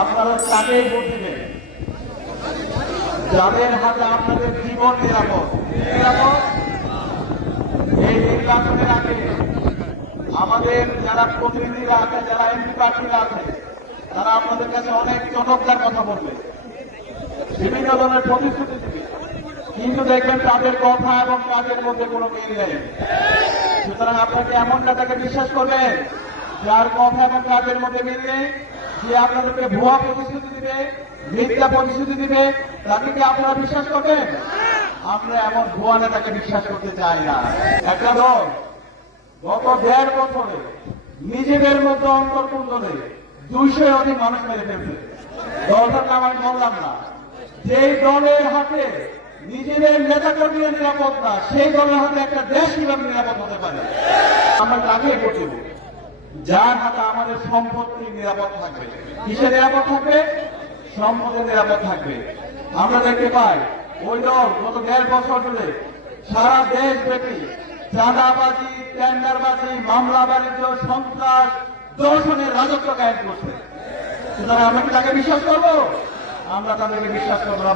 আপনারা তাকেই ভোট দিবেন যাদের হাতে আপনাদের জীবন নিরাপদ। এই নির্বাচনের আগে আমাদের যারা প্রতিনিধিরা আছে, যারা এমপি প্রার্থীরা আছে, তারা আপনাদের কাছে অনেক চমৎকার কথা বলবে, বিভিন্ন ধরনের প্রতিশ্রুতি দিবে, কিন্তু দেখবেন তাদের কথা এবং কাজের মধ্যে কোনো মিল নেই। সুতরাং আপনাকে এমন নেতাকে বিশ্বাস করবেন যার কথা এবং কাজের মধ্যে মিল নেই, যে আপনাদেরকে ভুয়া প্রতিশ্রুতি দিবে, মিথ্যা প্রতিশ্রুতি দিবে, তাকে কি আপনারা বিশ্বাস করবেন? আমরা এমন ভুয়া নেতাকে বিশ্বাস করতে চাই না। একটা দল গত 1.5 বছরে নিজেদের মধ্যে অন্তর্কুণ্ডলে 200 অধিক মানুষ মেরে ফেলছে। দলটার নাম আমি বললাম না। যেই দলের হাতে নিজেদের নেতাকর্মীরা নিরাপদ না, সেই দলের হাতে একটা দেশ কিভাবে নিরাপদ হতে পারে? আমরা তাকে করতে যার হাতে আমাদের সম্পত্তি নিরাপদ থাকবে। কিসে নিরাপদ থাকবে? সম্পদের নিরাপদ থাকবে। আমরা দেখতে পাই ওই দল গত 1.5 বছর ধরে সারা দেশ ব্যাপী চাঁদাবাজি, টেন্ডারবাজি, মামলা বাণিজ্য, সন্ত্রাস, দর্শনের রাজত্ব কায়েম করছে। সুতরাং আমরা কি তাকে বিশ্বাস করবো? আমরা তাদেরকে বিশ্বাস করবো না।